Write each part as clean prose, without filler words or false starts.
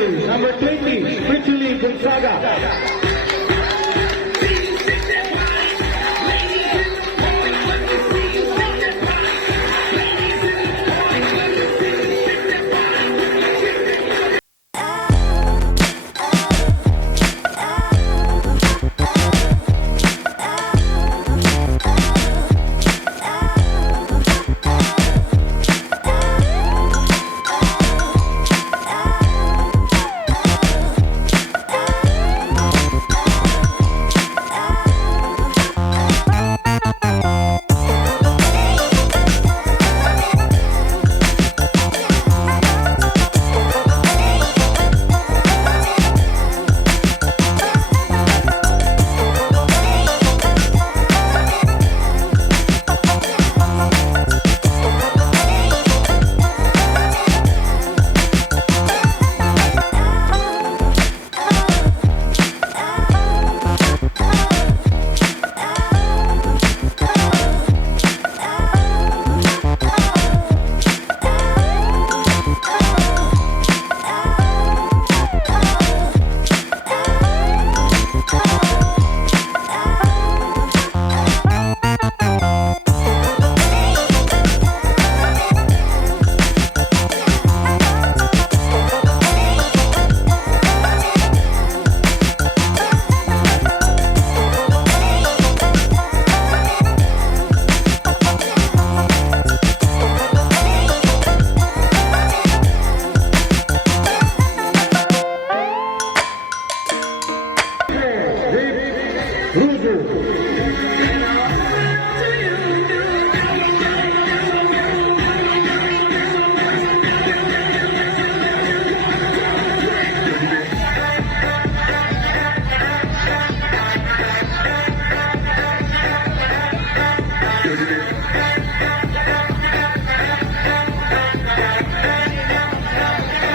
Philippines. Number 20, Richely Gonzaga.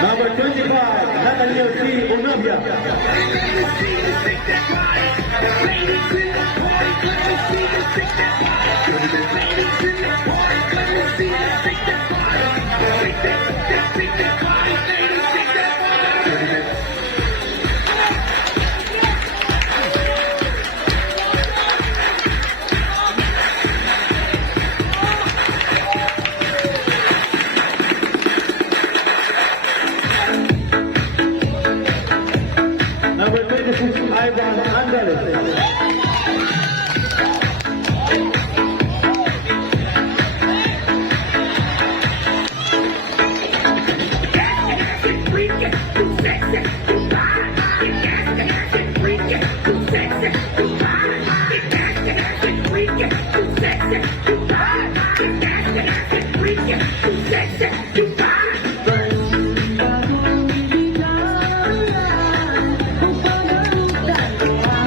Number 25, Natalia C. Onabia. Number 26, Ivan Andales.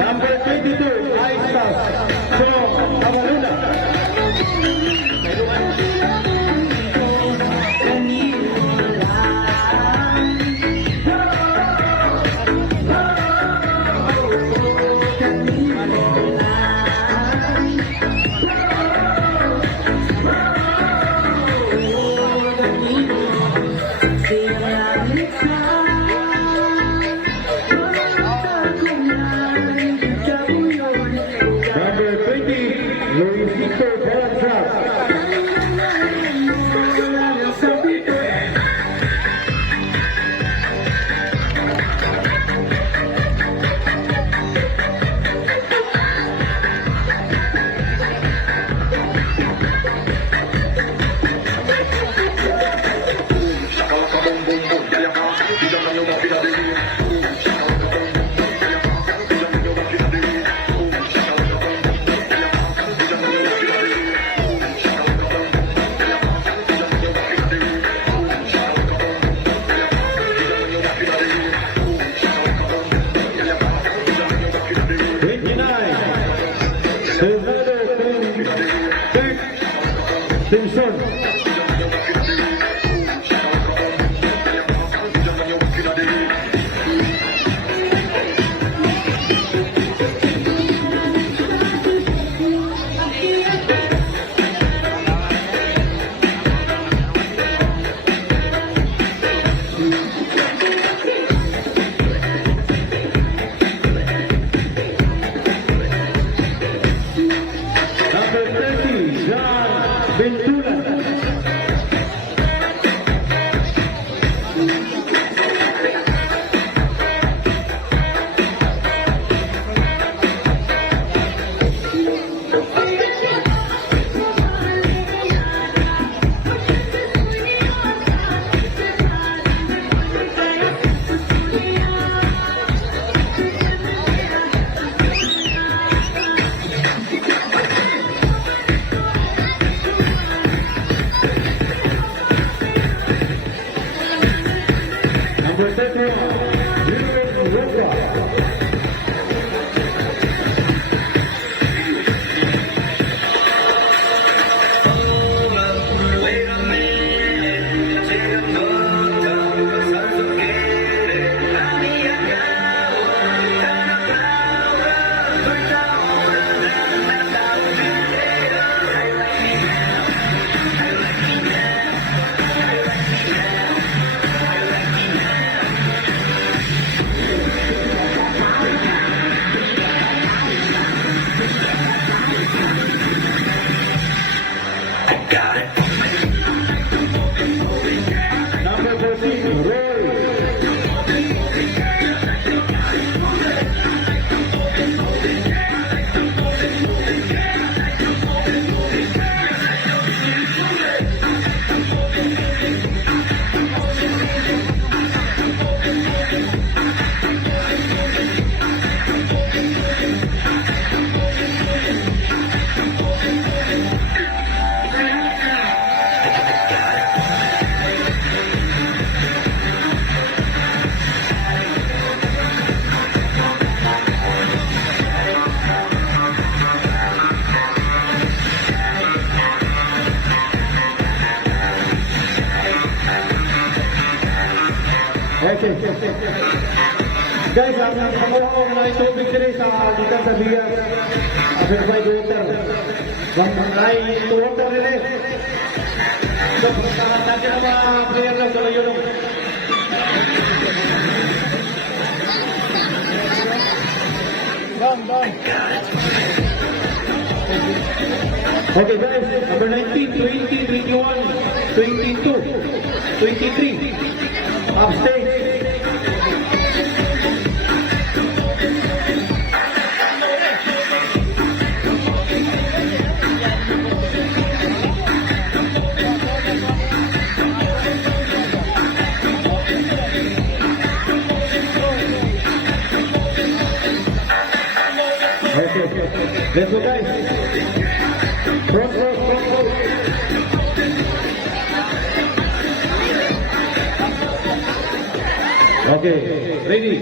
Number 22, Aistas from Amaluna. Number 20, Luisito Balanza. Simpson. John Venturan. Number 31, Ruben Roca. Number 14, Roy. Okay. Guys, ang nakuha ko na ito victory sa Litan sa Bigas. Certified water. Ay, ito water nila eh. So, pagkakatakin ang mga player lang sa layo lang. Down. Okay guys, number 19, 20, 21, 22, 23, upstage. Okay, let's go guys. Front row. Okay, ready.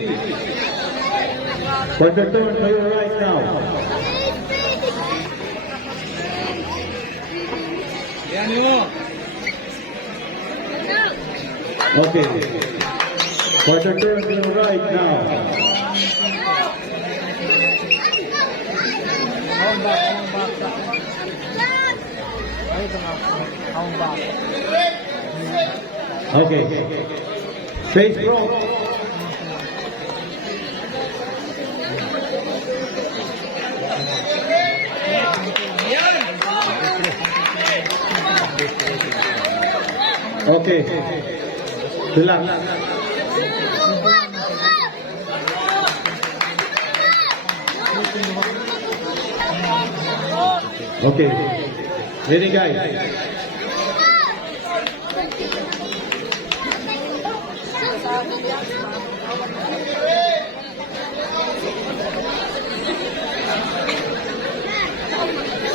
Quarter turn to your right now. Okay. Quarter turn to your right now. Okay. Face front. Okay. Relax. Okay. Ready guys.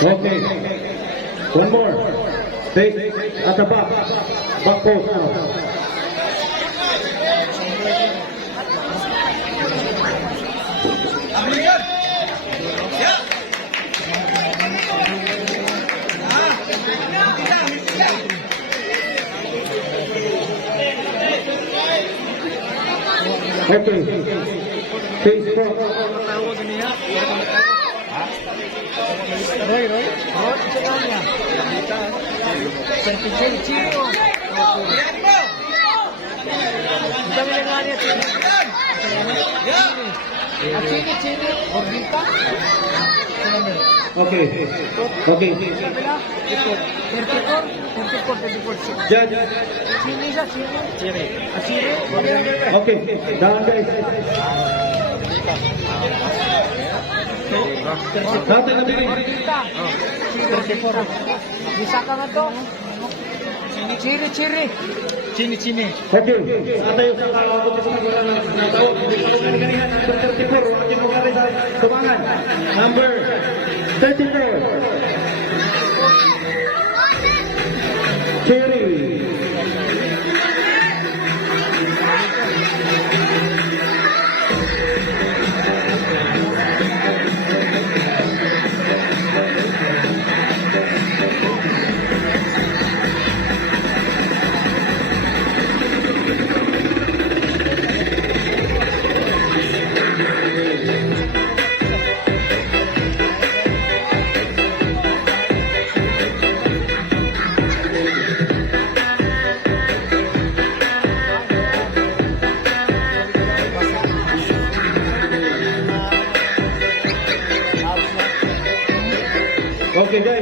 Okay. One more. Face at the back. Back post now. Okay. Face front. Chini, Orbita. Okay. Okay. Kabila, 34. Judge. Chini siya, Chiri. Chiri, Orbita. Okay. Down guys. Dati na din. Orbita. 34. Bisa ka nga to. Chiri. Chini. Okay. Sa tayo sa kakautos na wala na tawag. Hindi ko kung kanina. Number 34. Wala din mo kari sa tumangan. Number 34. Cherry. Okay guys.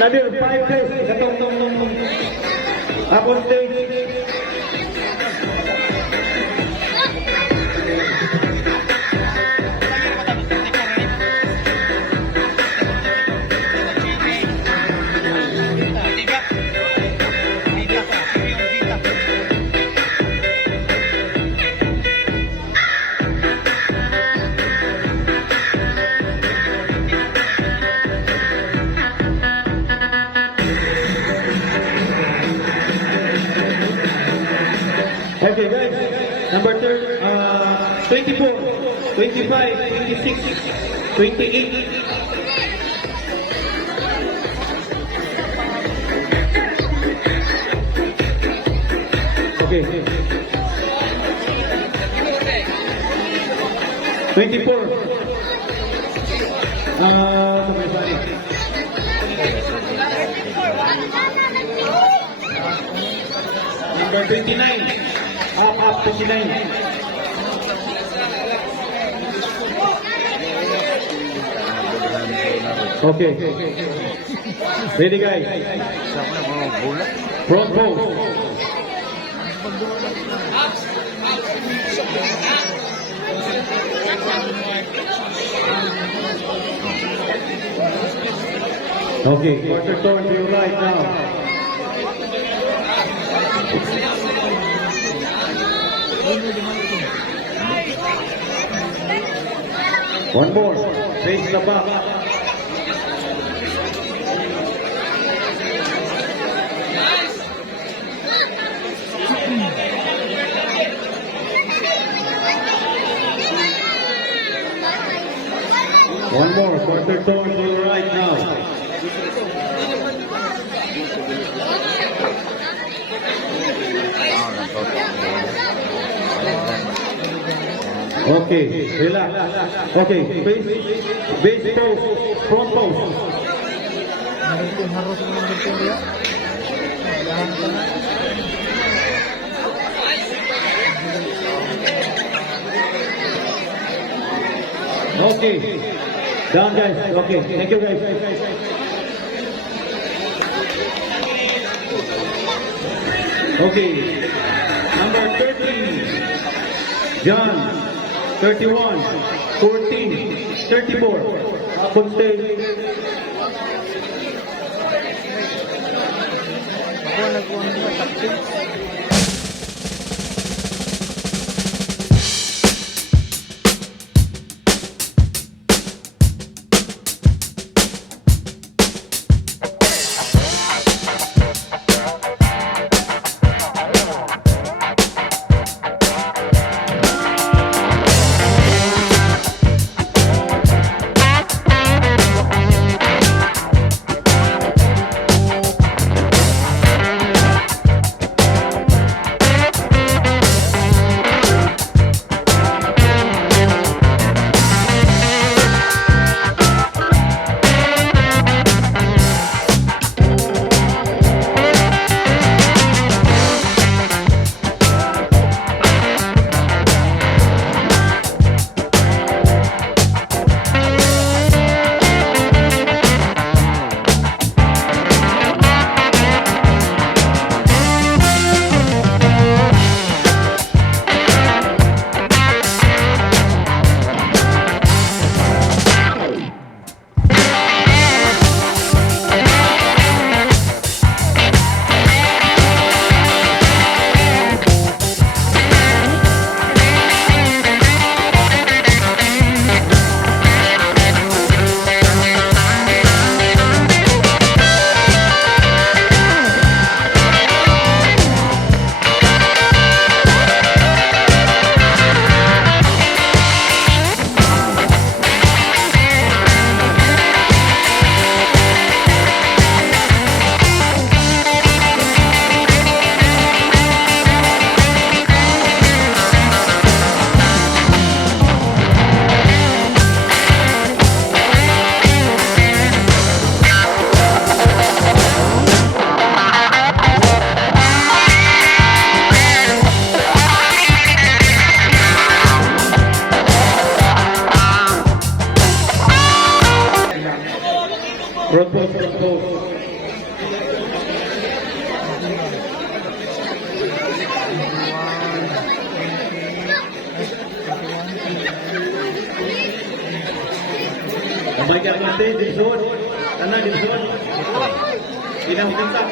Nadir 5 guys. Katong Upon stage. Okay guys, number 24, 25, 26, 28. Okay. 24. Number 29. Up 29. Okay. Ready guys? Front pose. Okay, quarter turn to your right now. One more. Face the back. One more. Quarter turn to your right now. Okay, relax. Okay, base pose, front pose. Harus mengerti dia. Okay, down guys. Okay, thank you guys. Okay, number 13, John. 31, 14, 34. Up on stage. Nanti disud. Kana disud. Inang pinta.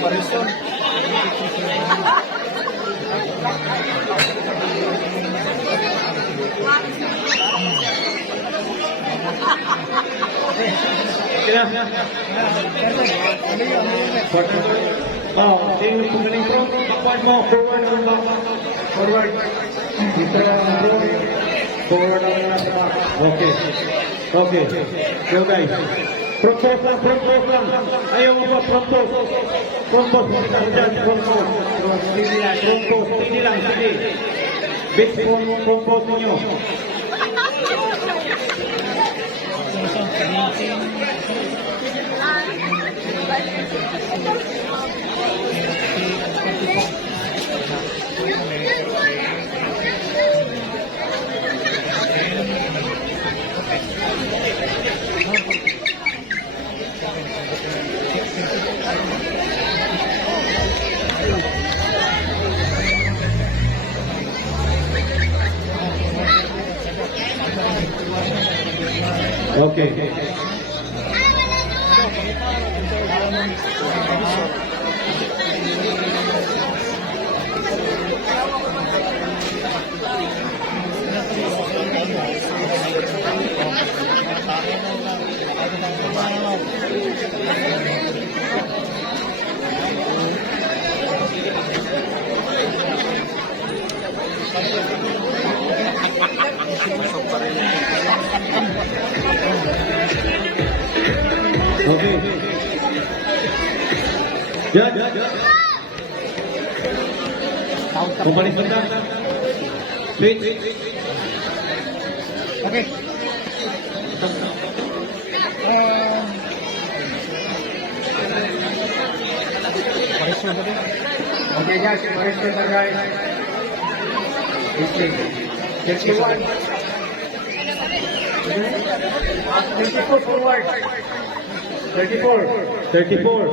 Parison. Kina. Oh, tingin mo galing bro. Backward mo, forward ang back. Forward. Dito lang bro. Forward ang nasa back. Okay. Okay. Go guys. Front post lang, front post lang. Ayaw mo ba, front post. Front post, dyan, front post. Front post, hindi lang, sige. Big front post ninyo. Okay. Okay. Yan. Bumalik ka. Switch. Okay. Parison tadi. Okay guys, parison na guys. 31. 34 forward. 34. 34.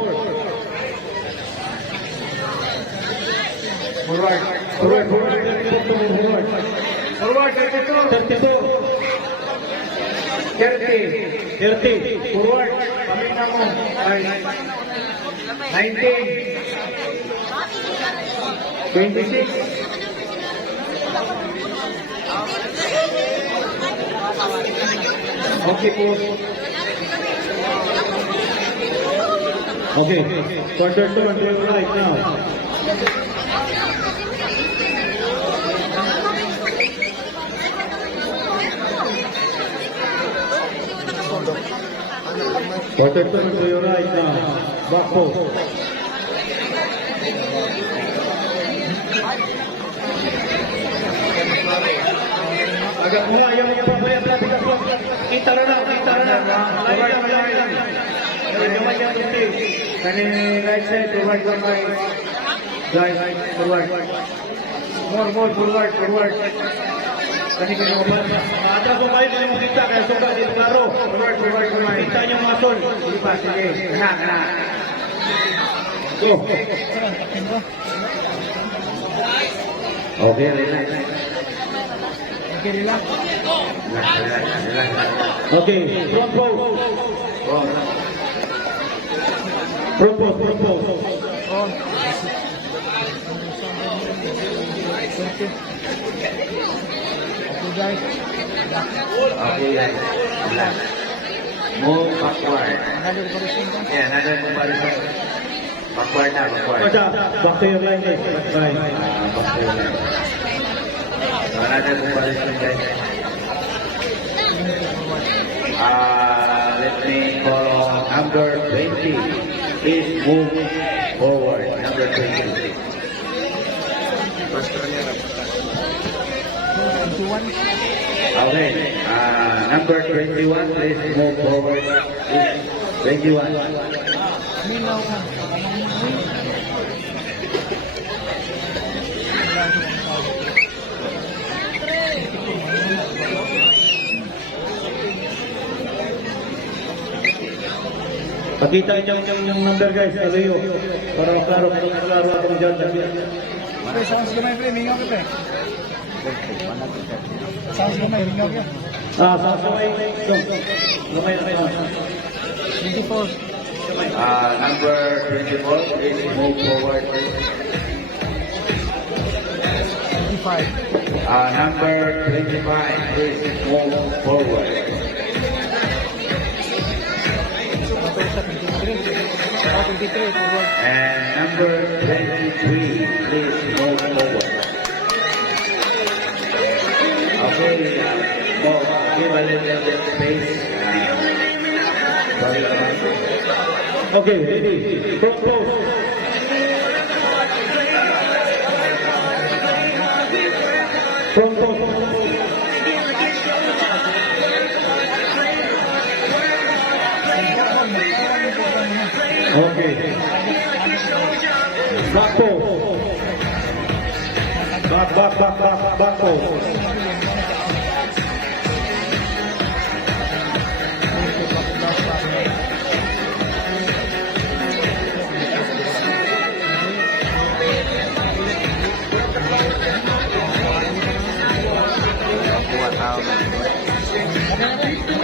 Forward. Forward. Forward. Forward. Forward. 32. 30. 30. Forward. Paminta mo. 19. 26. Okay po. Okay. Quarter turn to your right now. Quarter turn to your right now. Back post. Agak mula yang berbayar belakang pun kita rada. Jangan yang penting. Kani right side forward guys. Forward. More forward. Kani kini open. Ada pemain yang kita kaya suka di Tengaro. Forward. Kita yang masuk. Lipat sige. Kena. Go. Okay, relax. Okay, relax. Okay, front post. Front post. On. Okay. Okay, guys. Okay, guys. Relax. Move backward. Another parison ka? Yeah, another comparison. Backward na, backward. Back to your line guys. Back to your line. Back to your line. So, another comparison, guys. Let me call number 20. Please move forward. Number 20. 21. Okay. Number 21, please move forward. Please. 21. Minaw ka. Pakita yung number guys, kalayo. Para klaro akong dyan. Pre, sounds gamay pre, mingaw ka pre. Sounds gamay, mingaw ka. Sasaway. Lumay na kayo. 24. Number 24 is move forward. 25. Number 25 is move forward. Sa 23. 23, forward. And number 23, please move forward. Okay, give a little bit space. Sorry naman. Okay, ready. Front close. Front close. Okay. Back pose. Back pose.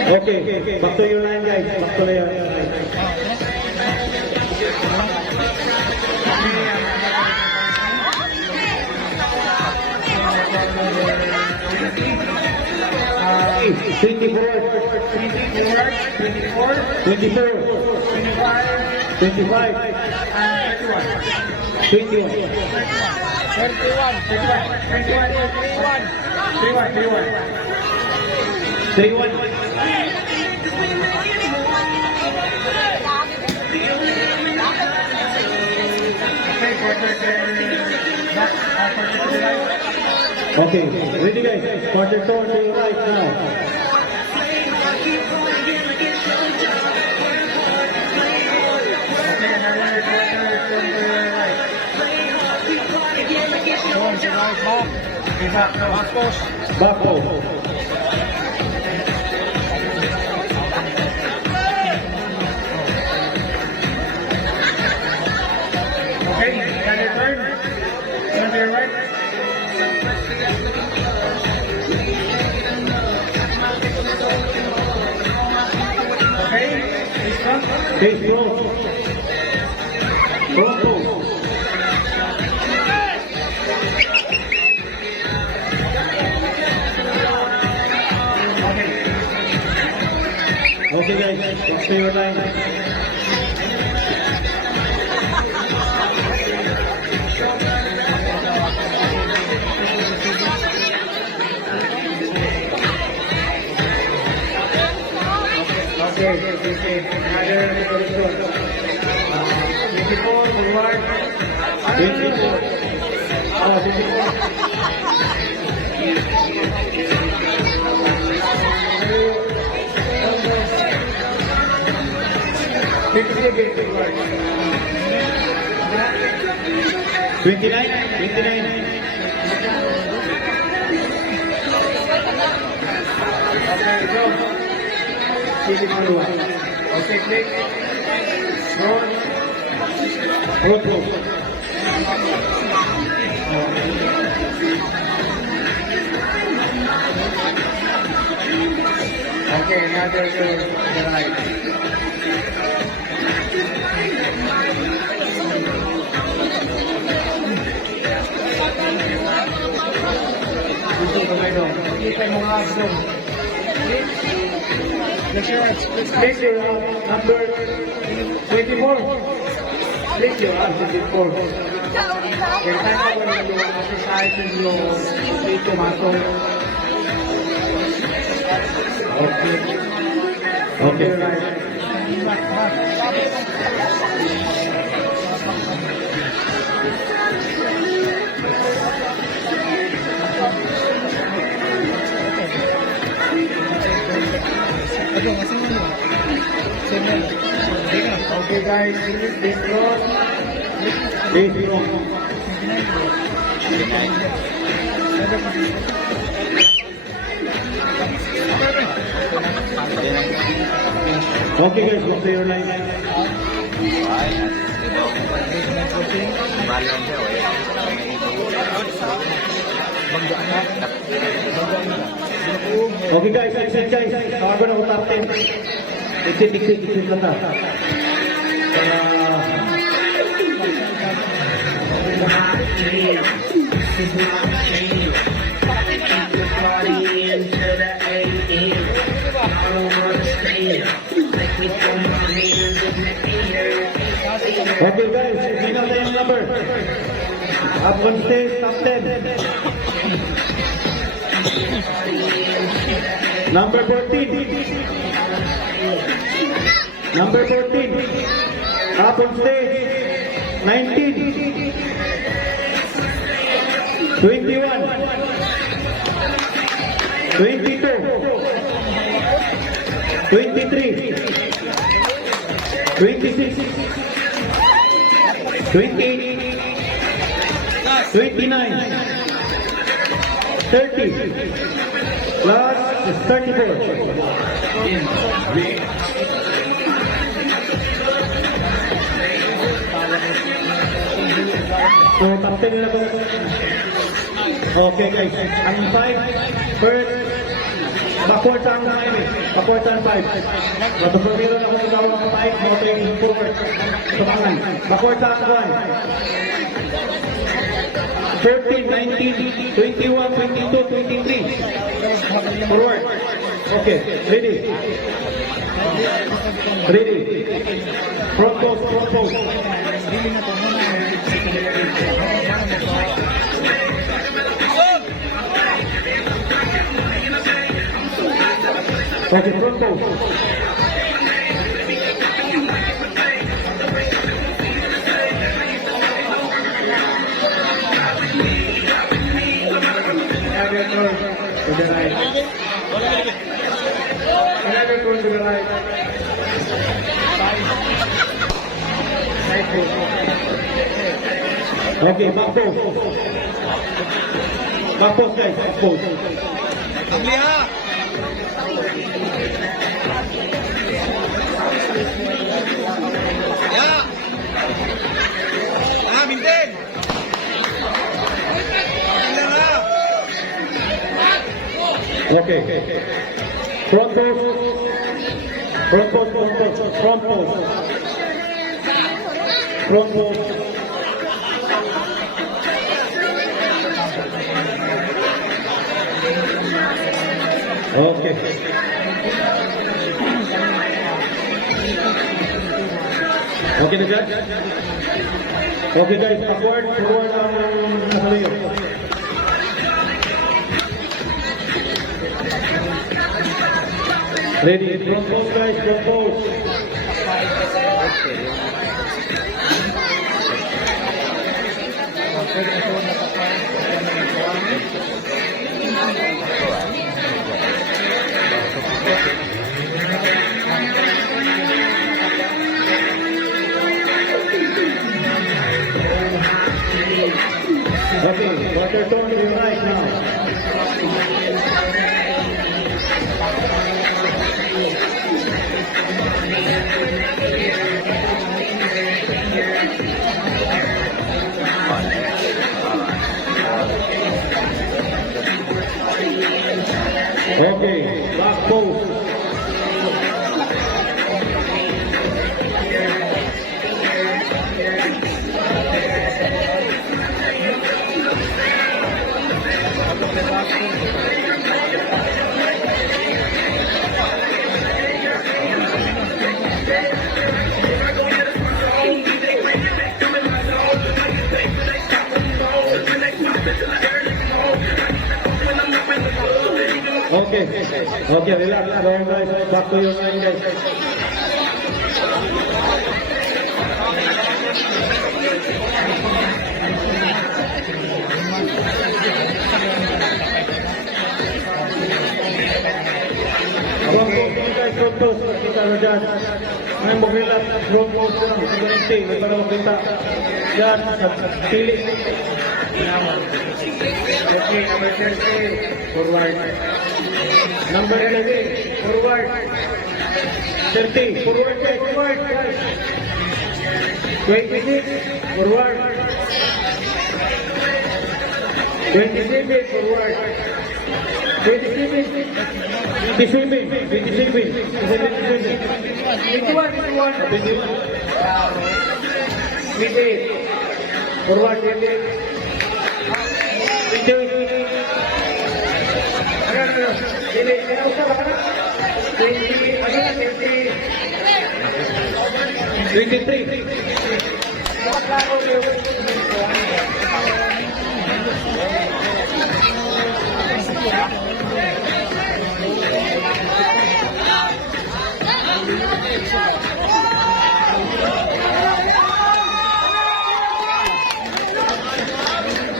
Okay, back to your line guys. Back to your line. Uh, 24, 22, 25, 21. 31. Okay, ready guys? Quarter turn to your right now. Back post. Okay, another turn. Turn to your right. Okay, face front. Face front. Front post. Okay guys, back to your line. Okay, another revolution. 24, forward. 24. 24. Forward. 29. Okay, go. Okay, click. Roll. Front post. Okay, another to the right. Dito kamay doon. Kita mo nga doon. Click your Number 24. click your 24. Kaya tayo ko yung exercise yung dito matong. Okay. Okay. Okay guys, this road. Face front. Okay guys, back to your line. Okay guys, exit guys. Tawagan ako top 10. Exit na ta. Okay guys, final na yung number. Up on stage, top 10. Number 14. Number 14. Up on stage. 19. 21. 22. 23. 26. 28. 29. 30. Last is 34. So, top 10 na to. Okay guys, ang 5, first, backwards ang 5. Backwards ang 5. So, pagkiro na kung ikaw ang 5, moving forward. Tumangan. Backwards ang 1. 13, 19, 21, 22, 23. Forward. Okay, ready. Ready. Front pose, front pose. Okay, front pose. Another turn to the right. Another turn to the right. Side pose. Okay, back pose. Back pose guys, back pose. Bintin! Okay. Front pose. Front pose, front pose, front pose. Front pose. Okay. Okay na dyan? Okay guys, backward, forward ang nakalayo. Ready, front pose guys, front pose. Okay, water tone to your right now. Okay, back pose. Okay, okay, relax, going guys, back to your line guys. Front pose guys, front pose, kita na dyan. Ngayon mag-relax, front pose lang, sa may para makita. Yan, pili. Okay, number 30, forward. Number 11, forward. 30. Forward, guys. Forward, guys. 26. Forward. 27. Forward. 27. 27. 27. 21. 28. Forward, 28.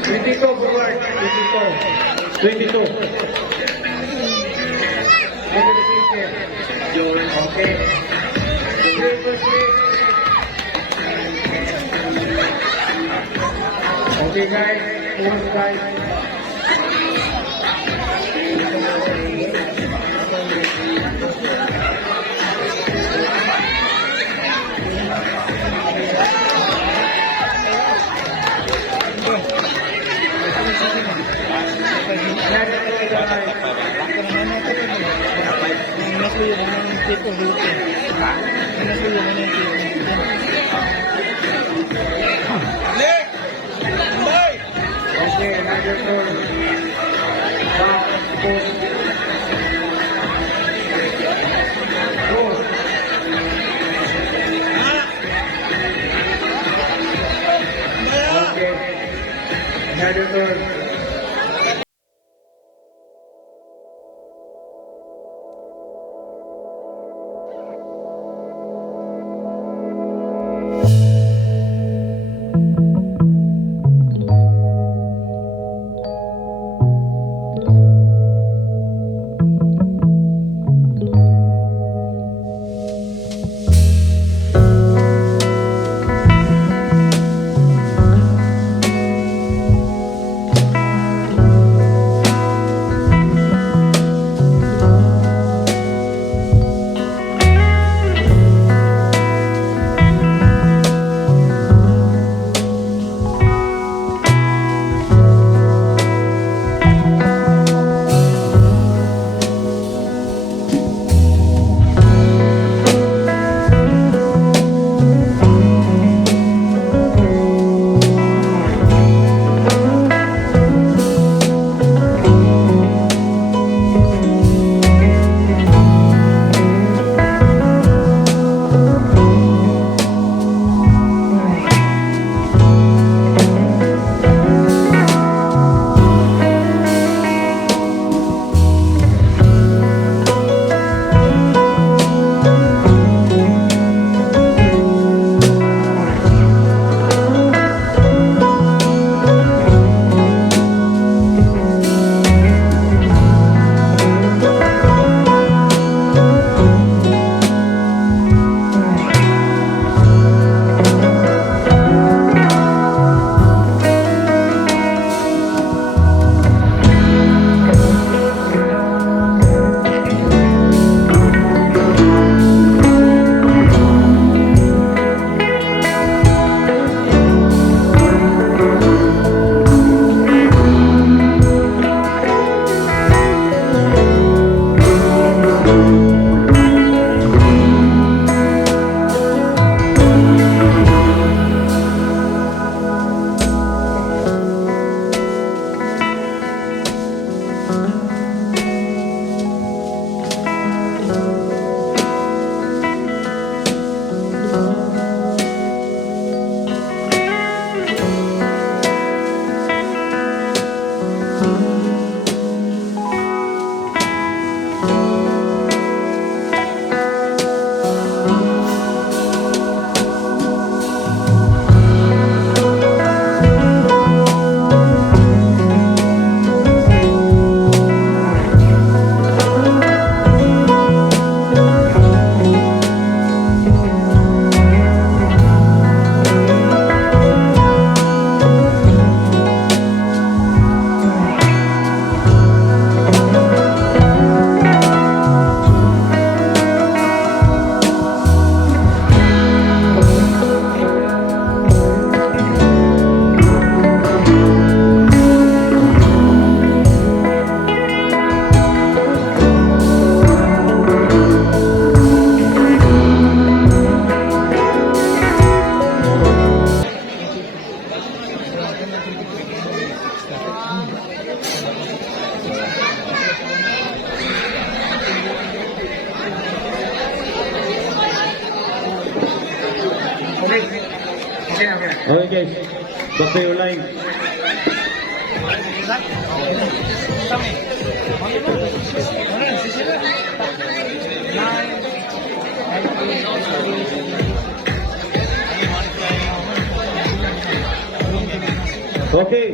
22 forward, 22. Okay. Okay guys, pause guys. Okay, another turn. Back, pause. Pause. Okay, another turn. Okay guys, back to your line. Okay.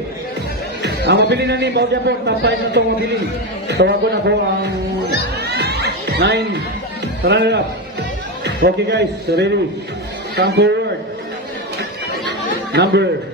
Ang mabili na ni Baudia po, top 5 na itong mabili. Tawag ko na po ang 9 runner-up. Okay guys, ready? Come forward. Number.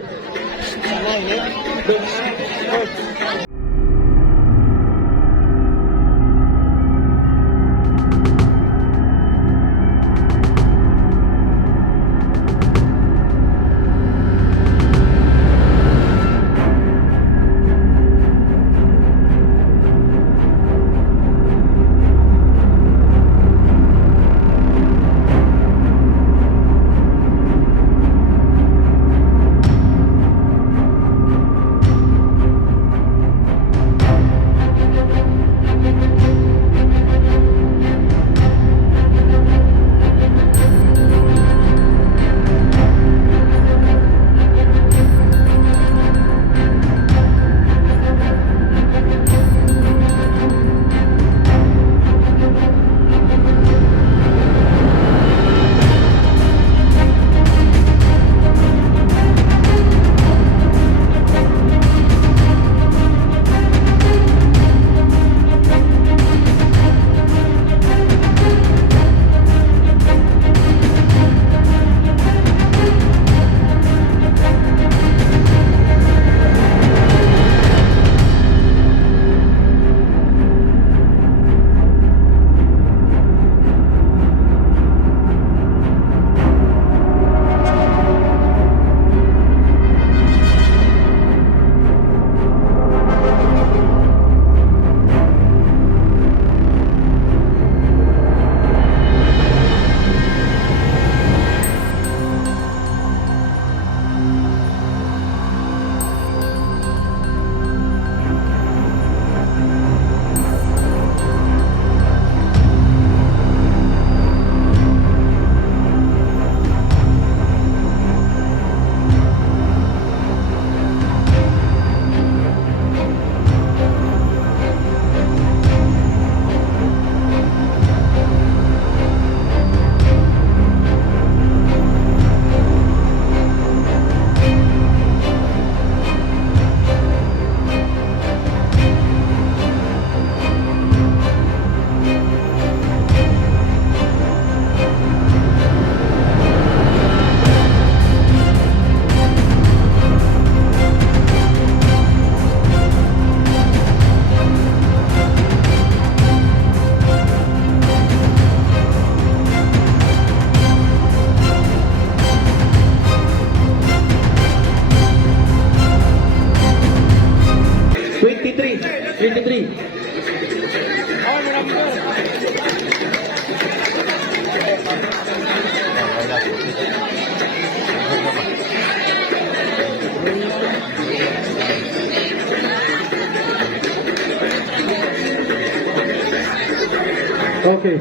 Okay.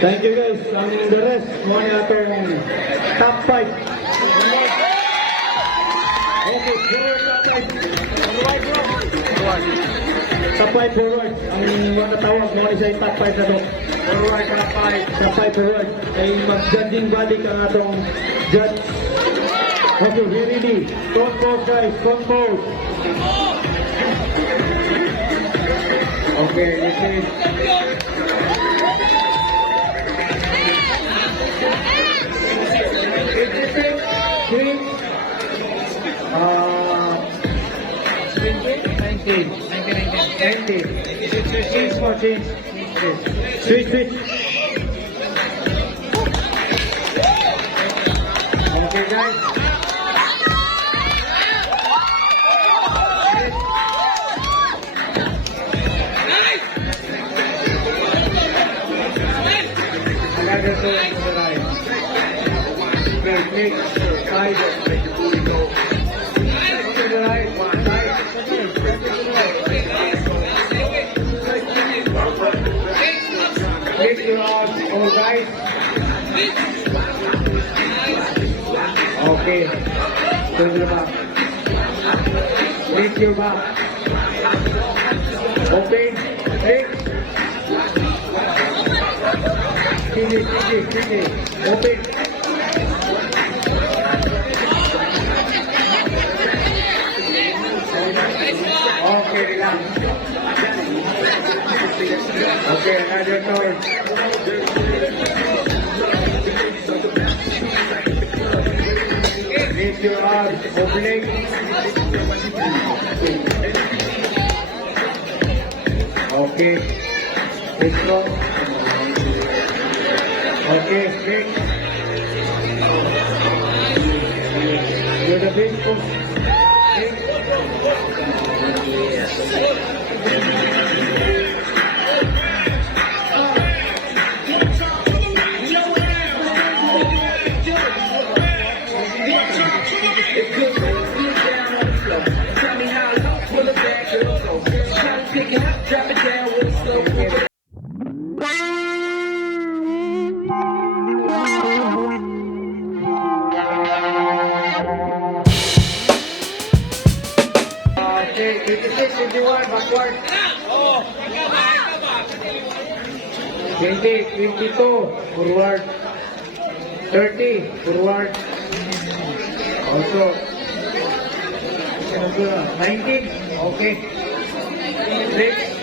Thank you guys. Ang the rest, mo na itong top 5. Okay, forward top 5. Top 5 forward. Ang mga tawag mo isa yung top 5 na to. Forward, top 5. Top 5 forward. Ay mag-judging body ka nga itong judge. Okay, be ready. Compose guys, compose. Okay, this is... Green. 19. Change for change. Switch. Okay, guys. Another two to the right. Okay, side. To the right, one side. Lift your arms, all guys. Okay. Turn your back. Lift your back. Open. Lift. Sili. Open. Okay, relax. Okay, another turn. Lift your arms, oblique. Okay. Let's go. Okay, straight. You're the best coach. Drop it down with slow. Okay, 56, 51, backward. 20, 22, forward. 30, forward. Also. 19, okay. 6.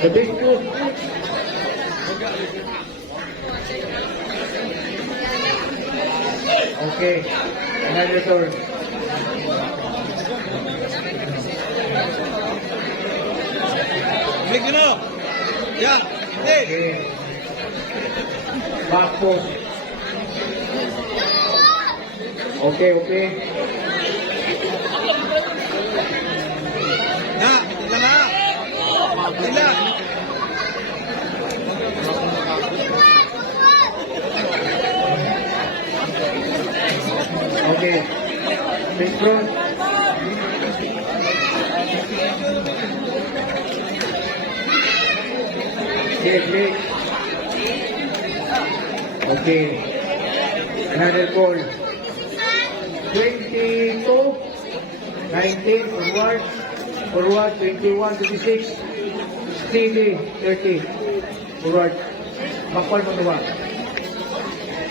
The big two. Okay, another turn. Balik dulu. Ya, nanti. Okay. Back post. Okay. Ya, sila na. Sila. Okay. Big front. Big. Okay. Another call. 22, 19, forward, 21, 26, CD, 30, forward, backward on the back.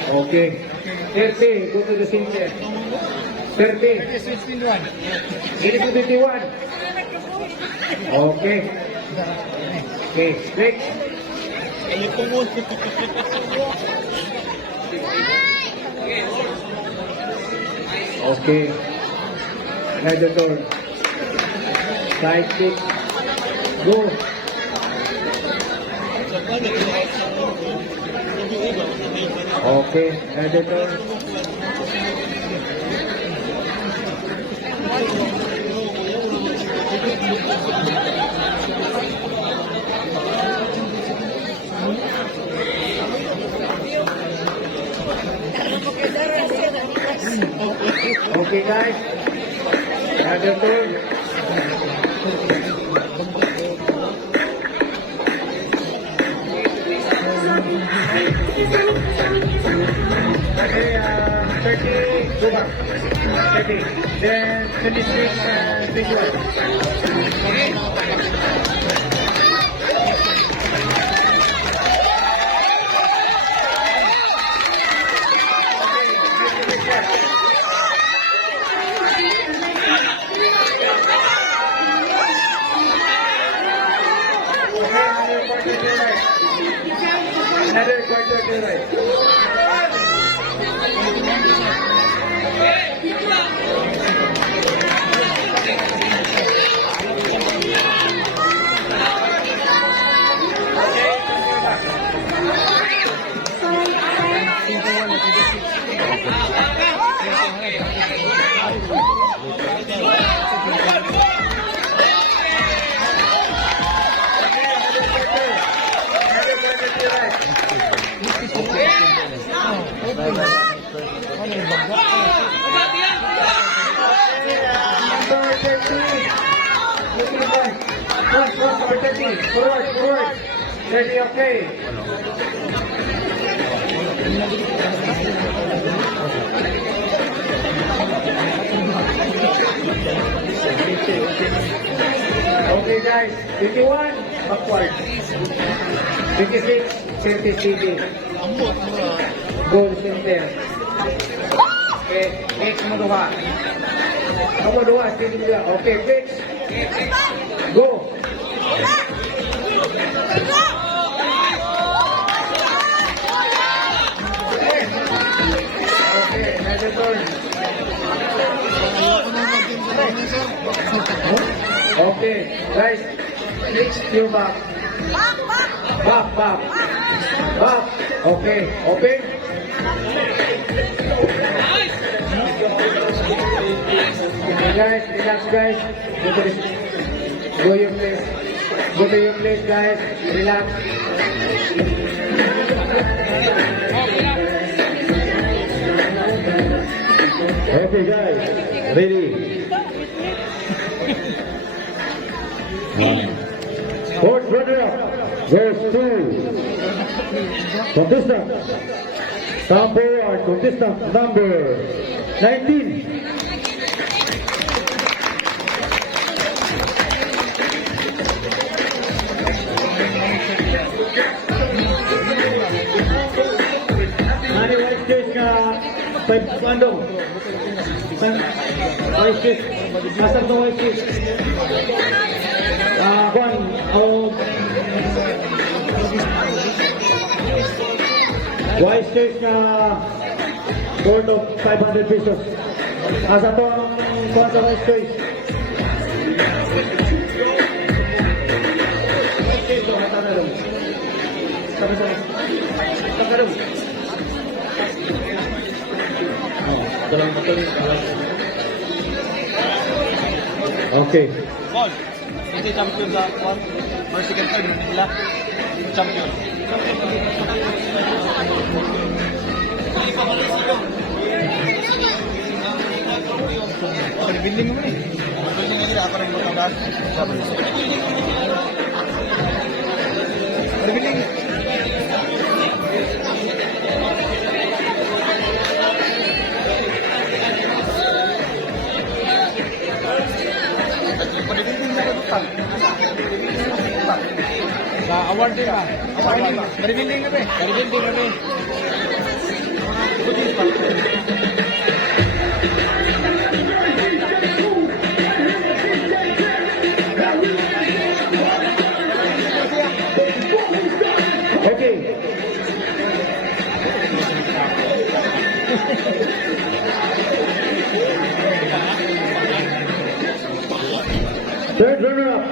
Okay. 30, go to the center. 30. Ini to 21. Okay. Okay, straight. Okay. Another turn. Side kick. Go. Okay. Another turn. Okay, guys. Another turn. Okay, 30, go back. 30. Then 26 and 21. Another quarter to the right. Forward. 30, okay. Okay guys, 21, backward. 26, center CD. Goal center. Okay, next mo duha. Ako duha, CD duha. Okay, fix. Go. Okay, another turn. Okay, guys, next you back. Back. Okay, open. Okay, guys, relax, guys. Go your place. Go to your place, guys. Relax. Okay, guys. Ready? Fourth runner-up goes to contestant number 19. Nani white case ka 5 bandong. White case. Nasaan to white case? Juan, white case na gold of 500 pesos. Asa to ang kuha sa white case? Okay. Ball. Hindi champion sa one. Or second third nila. Champion. Oh, building mo eh. Building nila ako rin matagal. Building. Sa award din ba? Award din ba? Baribuilding na ba? Baribuilding na ba? Okay. Third runner-up,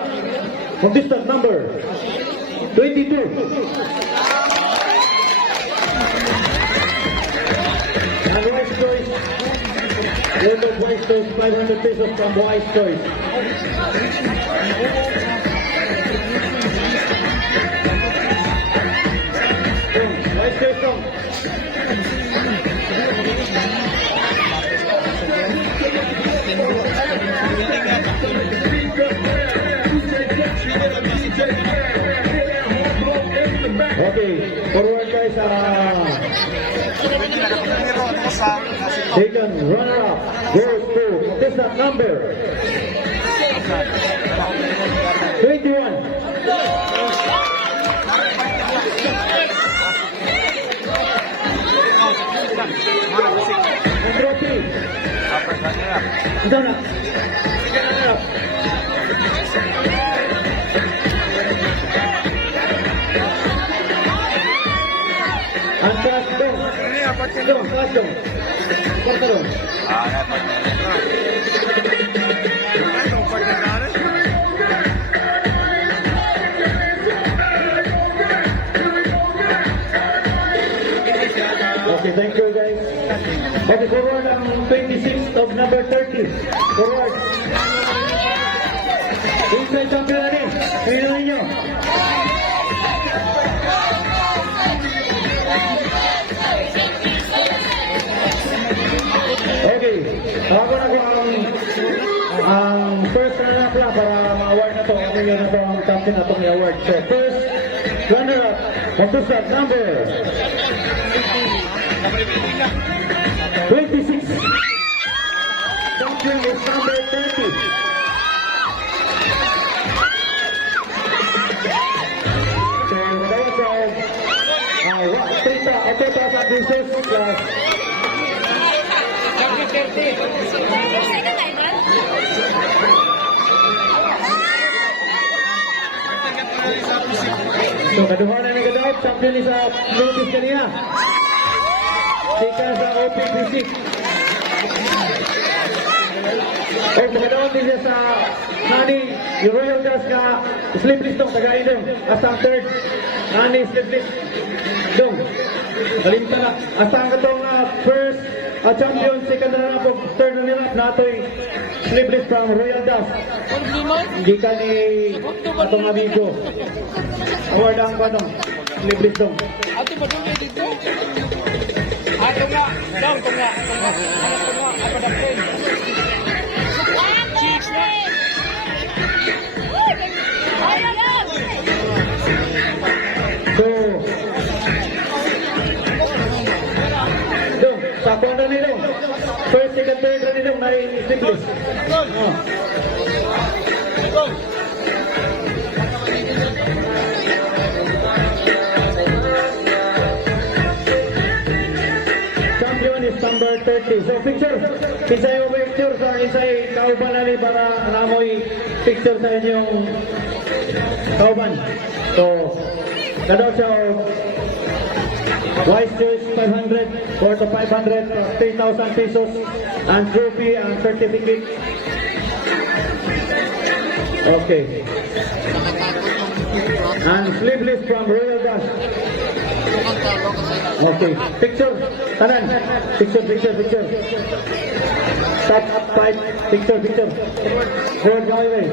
contestant number 22. And Wise Choice, gold of Wise Choice, 500 pesos from Wise Choice. Wise Choice, come. Okay, forward guys, second runner-up goes to contestant number 21. Trophy. Ito na. Second runner-up. Ang taas dong. Taas dong. Kwarta dong. Okay, thank you guys. Okay, forward ang 26th of number 30. Forward. Inside champion na rin. Tingnan ninyo. Okay, ako na ko ang first runner-up lang para ma-award na to. Ang yun na to ang captain na itong i-award. So, first runner-up Contestant number 26. Champion is number 30. So, kaya sa 3,000 pesos plus Champion 30. so, kaduhan na nagadaot. Champion is sa notice kanina. Sika sa open visit. O, magadaot din siya sa nani, yung Royal Gas ka sleepless dong, taga-idong. Asa ang third. Nani, sleepless dong. Kalimta na. Asa ang katong first champion, second na po, third na nila. Natoy sleepless from Royal Gas. Hindi ka ni atong amigo. Award ang kanong sleepless dong. Ato ba dito dito? Ato nga. Dong, ito nga. Apa dapat? Cheeks na. So, dong, sakuan na ni dong. First, second, third na ni dong na sleepless. Oh. Champion is number 30. So picture, kinsay mo picture sa kinsay kauban na ni para namoy picture sa inyong kauban. So, nadaw siya Wise Choice 500, Porto 500, 3,000 pesos, and trophy and certificate. Okay. And sleeveless from Royal Dash. Okay. Picture. Tanan. Picture. Top 5. Picture. Forward highway.